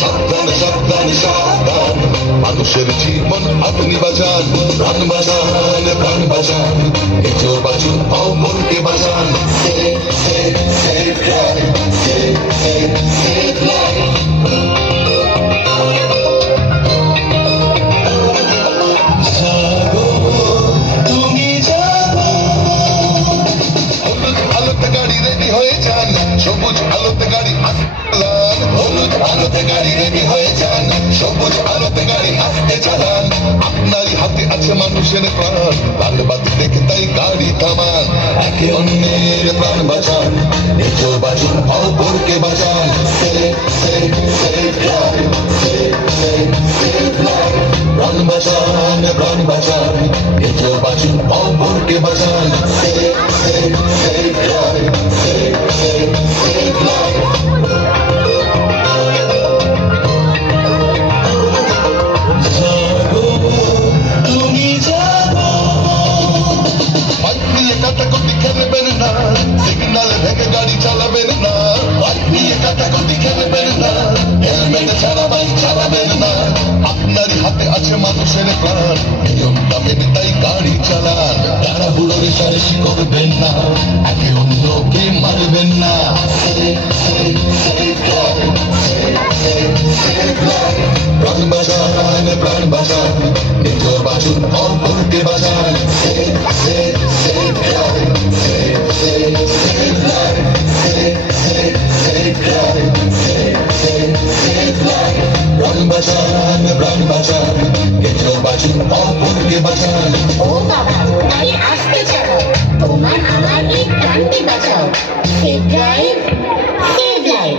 সাবধান সাবধান সাবধান মানুষের জীবন আপনি বাঁচান প্রাণ বাঁচান প্রাণ বাঁচান নিজেও বাঁচুন অপরকে বাঁচান Save, save, save life. Save, save, save life. জাগো, তুমি জাগো। হলুদ আলোতে গাড়ি রেডি হয়ে যান সবুজ আলোতে গাড়ি চালান হলুদ আলোতে গাড়ি রেডি হয়ে যান সবুজ আলোতে গাড়ি আসতে চালান আপনারই হাতে আছে মানুষের প্রাণ লাল বাতি দেখে তাই গাড়ি থামান একে অন্যের প্রাণ বাঁচান নিজেও বাঁচুন অপরকে বাঁচান Save, save, save life. Save, save, save life. প্রাণ বাঁচান নিজেও বাঁচুন অপরকে বাঁচান Save, save, save life. Save, save, save life. জাগো, তুমি জাগো। বাইক নিয়ে কাটাকুটি খেলবেন না সিগন্যাল ভেঙে গাড়ি চালাবেন না বাইক নিয়ে কাটাকুটি খেলবেন না হেলমেট ছাড়া বাইক চালাবেন না আপনারই হাতে আছে মানুষের প্রাণ নিয়মটা মেনে তাই গাড়ি চালান তাড়াহুড়োর সারেশি করবেন না একে অন্যকে মারবেন না Save, save, save life. Save, save, save life. প্রাণ বাঁচান নিজেও বাঁচুন অপরকে বাঁচান Save, save, save life. Save, save, save life. Save, save, save life. Save, save, save life. প্রাণ বাঁচান নিজেও বাঁচুন অপরকে বাঁচান ও বাবা গাড়ি আসতে চালাও তোমার আমার এই প্রাণটি বাঁচাও সেভ লাইফ সেভ লাইফ